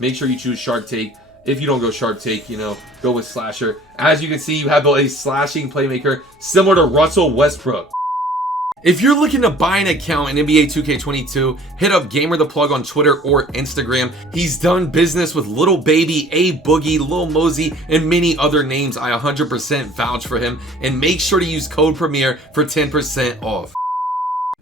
make sure you choose Shark Take. If you don't go Shark Take, you know, go with Slasher. As you can see, you have a slashing playmaker similar to Russell Westbrook. If you're looking to buy an account in NBA 2K22, hit up Gamer the Plug on Twitter or Instagram. He's done business with Lil Baby, A Boogie, Lil Mosey, and many other names. I 100% vouch for him. And make sure to use code Premier for 10% off.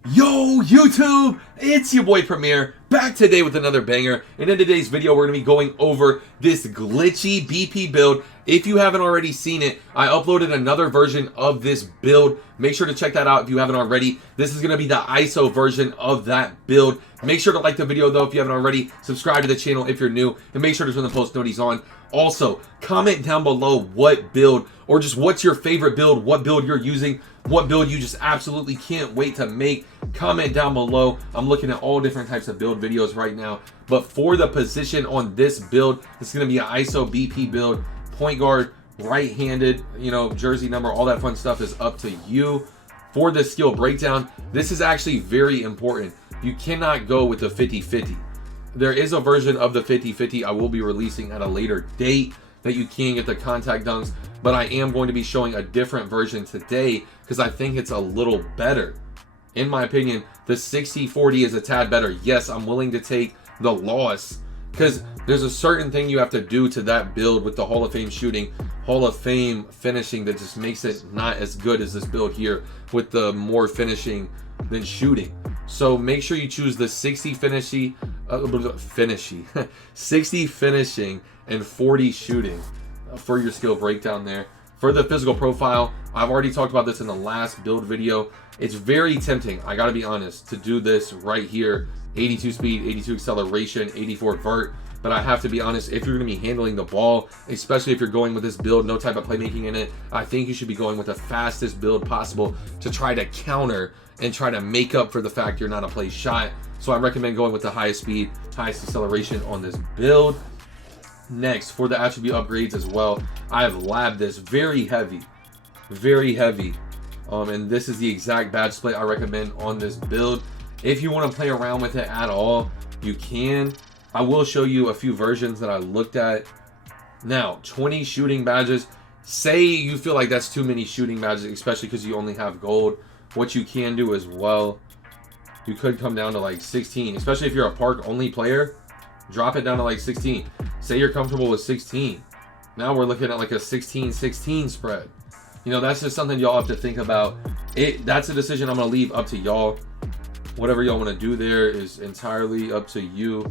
Yo, YouTube, it's your boy Premier, back today with another banger. And in today's video, we're going to be going over this glitchy BP build. If you haven't already seen it, I uploaded another version of this build. Make sure to check that out if you haven't already. This is going to be the ISO version of that build. Make sure to like the video though if you haven't already. Subscribe to the channel if you're new, and make sure to turn the post notifications on. Also, comment down below what build, or just what's your favorite build, what build you're using, what build you just absolutely can't wait to make. Comment down below. I'm looking at all different types of build videos right now, but for the position on this build, it's going to be an ISO BP build. Point guard, right-handed, you know, jersey number, all that fun stuff is up to you. For the skill breakdown, this is actually very important. You cannot go with the 50-50. There is a version of the 50-50 I will be releasing at a later date that you can get the contact dunks, but I am going to be showing a different version today because I think it's a little better. In my opinion, the 60-40 is a tad better. Yes, I'm willing to take the loss because there's a certain thing you have to do to that build with the Hall of Fame shooting, Hall of Fame finishing, that just makes it not as good as this build here with the more finishing than shooting. So make sure you choose the 60 finishing, 60 finishing and 40 shooting for your skill breakdown there. For the physical profile, I've already talked about this in the last build video. It's very tempting, I gotta be honest, to do this right here. 82 speed, 82 acceleration, 84 vert. But I have to be honest, if you're going to be handling the ball, especially if you're going with this build, no type of playmaking in it, I think you should be going with the fastest build possible to try to counter and try to make up for the fact you're not a play shot. So I recommend going with the highest speed, highest acceleration on this build. Next, for the attribute upgrades as well, I have labbed this very heavy, and this is the exact badge split I recommend on this build. If you want to play around with it at all, you can. I will show you a few versions that I looked at. Now, 20 shooting badges. Say you feel like that's too many shooting badges, especially because you only have gold. What you can do as well, you could come down to like 16, especially if you're a park only player. Drop it down to like 16. Say you're comfortable with 16. Now we're looking at like a 16-16 spread. You know, that's just something y'all have to think about. That's a decision I'm going to leave up to y'all. Whatever y'all want to do there is entirely up to you.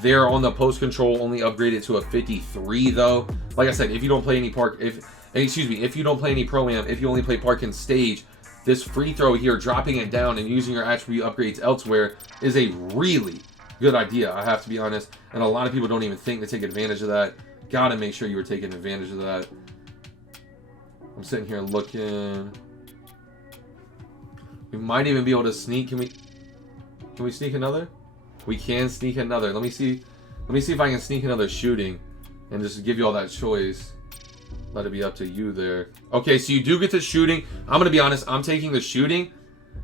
There on the post control, only upgrade it to a 53 though. Like I said, if you don't play any park, if you don't play any pro-am, if you only play park and stage, this free throw here, dropping it down and using your attribute upgrades elsewhere is a really good idea, I have to be honest. And a lot of people don't even think to take advantage of that. Gotta make sure you were taking advantage of that. I'm sitting here looking. We might even be able to sneak. Can we sneak another? We can sneak another. Let me see if I can sneak another shooting and just give you all that choice. Let it be up to you there. Okay, so you do get the shooting. I'm gonna be honest, I'm taking the shooting.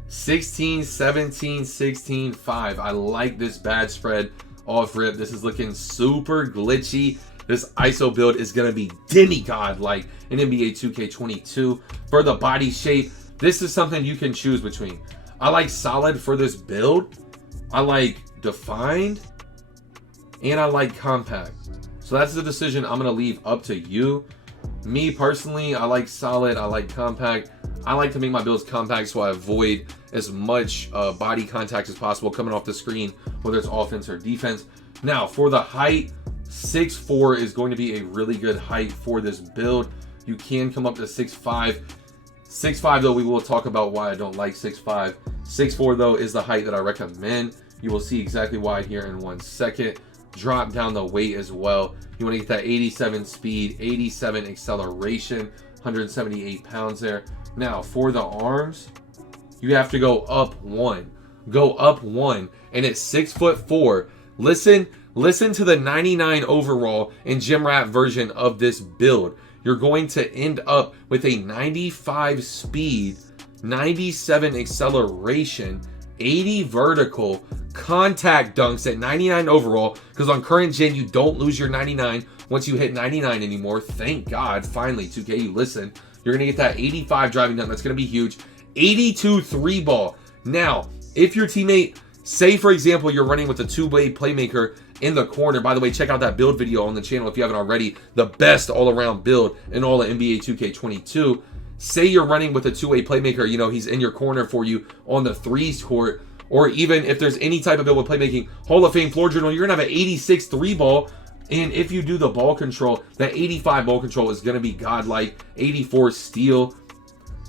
16, 17, 16, 5. I like this bad spread off rip. This is looking super glitchy. This ISO build is gonna be demigod like in NBA 2K22. For the body shape, this is something you can choose between. I like solid for this build. I like defined, and I like compact. So that's the decision I'm gonna leave up to you. Me personally, I like solid, I like compact. I like to make my builds compact so I avoid as much body contact as possible coming off the screen, whether it's offense or defense. Now for the height, 6'4" is going to be a really good height for this build. You can come up to 6'5". 6'5" though, we will talk about why I don't like 6'5". 6'4" though is the height that I recommend. You will see exactly why here in 1 second. Drop down the weight as well. You want to get that 87 speed, 87 acceleration, 178 pounds there. Now for the arms, you have to go up one. Go up one, and it's 6'4". Listen to the 99 overall and gym wrap version of this build. You're going to end up with a 95 speed, 97 acceleration, 80 vertical contact dunks at 99 overall, because on current gen you don't lose your 99 once you hit 99 anymore. Thank God, finally 2K, you listen. You're gonna get that 85 driving dunk. That's gonna be huge. 82 3 ball. Now, if your teammate, say for example you're running with a two-way playmaker in the corner. By the way, check out that build video on the channel if you haven't already. The best all-around build in all of NBA 2K22. Say you're running with a two-way playmaker, you know, he's in your corner for you on the threes court, or even if there's any type of build with playmaking, Hall of Fame floor general, you're gonna have an 86 3 ball. And if you do the ball control, that 85 ball control is gonna be godlike. 84 steal,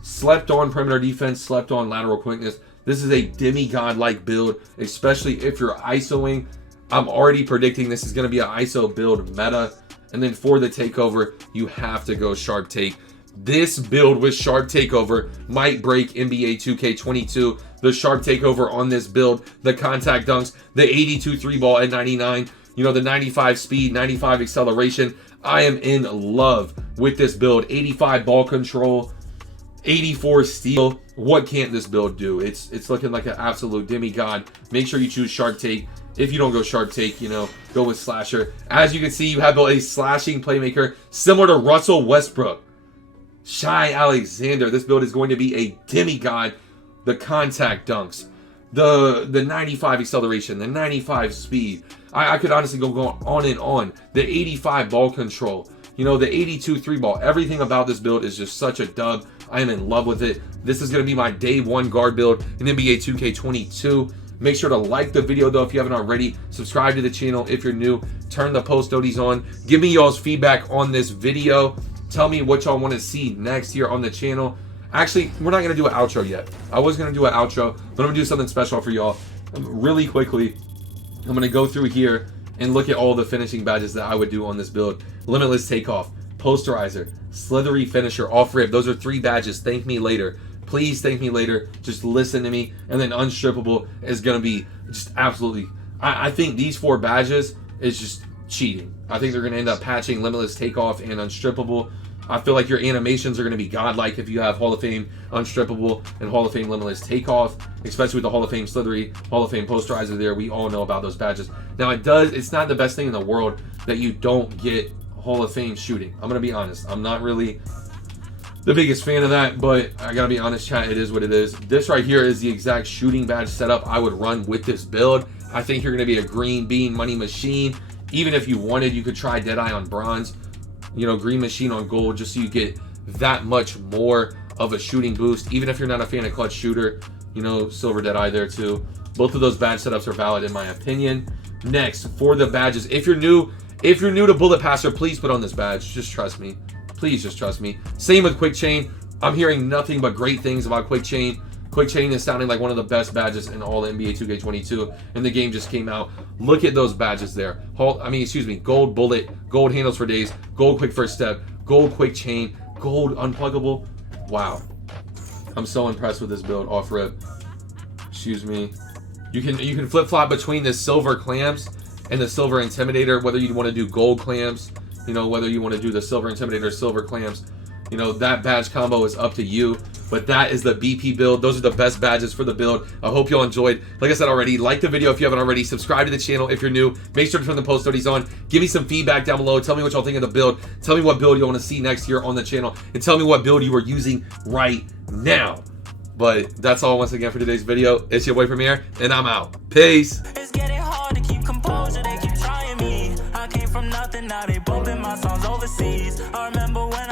slept on perimeter defense, slept on lateral quickness. This is a demigod-like build, especially if you're ISOing. I'm already predicting this is gonna be an ISO build meta. And then for the takeover, you have to go sharp take. This build with sharp takeover might break NBA 2K22. The sharp takeover on this build, the contact dunks, the 82 3 ball at 99, you know, the 95 speed, 95 acceleration. I am in love with this build. 85 ball control, 84 steal. What can't this build do? It's looking like an absolute demigod. Make sure you choose sharp take. If you don't go sharp take, you know, go with slasher. As you can see, you have built a slashing playmaker similar to Russell Westbrook. Shai Alexander. This build is going to be a demigod. The contact dunks, the 95 acceleration, the 95 speed. I could honestly go on and on. The 85 ball control, you know, the 82 3 ball. Everything about this build is just such a dub. I am in love with it. This is going to be my day one guard build in NBA 2K22. Make sure to like the video though if you haven't already. Subscribe to the channel if you're new. Turn the post notifications on. Give me y'all's feedback on this video. Tell me what y'all want to see next here on the channel. Actually, we're not going to do an outro yet. I was going to do an outro, but I'm going to do something special for y'all. Really quickly, I'm going to go through here and look at all the finishing badges that I would do on this build. Limitless Takeoff, Posterizer, Slithery Finisher, Off Rip. Those are 3 badges. Thank me later. Please thank me later. Just listen to me. And then Unstrippable is going to be just absolutely... I think these 4 badges is just cheating. I think they're going to end up patching Limitless Takeoff and Unstrippable. I feel like your animations are going to be godlike if you have Hall of Fame Unstrippable and Hall of Fame Limitless Takeoff, especially with the Hall of Fame Slithery, Hall of Fame Posterizer there. We all know about those badges. Now, it's not the best thing in the world that you don't get Hall of Fame shooting. I'm going to be honest. I'm not really the biggest fan of that, but I got to be honest, chat, it is what it is. This right here is the exact shooting badge setup I would run with this build. I think you're going to be a green bean money machine. Even if you wanted, you could try Deadeye on bronze. You know, green machine on gold, just so you get that much more of a shooting boost. Even if you're not a fan of clutch shooter, you know, silver Deadeye there too. Both of those badge setups are valid in my opinion. Next, for the badges, if you're new to Bullet Passer, please put on this badge. Just trust me. Please just trust me. Same with Quick Chain. I'm hearing nothing but great things about Quick Chain. Quick Chain is sounding like one of the best badges in all NBA 2K22, and the game just came out. Look at those badges there. Gold Bullet, Gold Handles for Days, Gold Quick First Step, Gold Quick Chain, Gold Unpluggable. Wow. I'm so impressed with this build off rip. Excuse me. You can flip-flop between the silver clams and the silver intimidator, whether you want to do gold clams, you know, whether you want to do the silver intimidator, silver clams. You know, that badge combo is up to you. But that is the BP build. Those are the best badges for the build. I hope y'all enjoyed. Like I said already, like the video if you haven't already. Subscribe to the channel if you're new. Make sure to turn the post notifications on. Give me some feedback down below. Tell me what y'all think of the build. Tell me what build you want to see next year on the channel. And tell me what build you are using right now. But that's all once again for today's video. It's your boy Premier, and I'm out. Peace. It's getting hard to keep composure. They keep trying me. I came from nothing, now they bumping my songs overseas. I remember when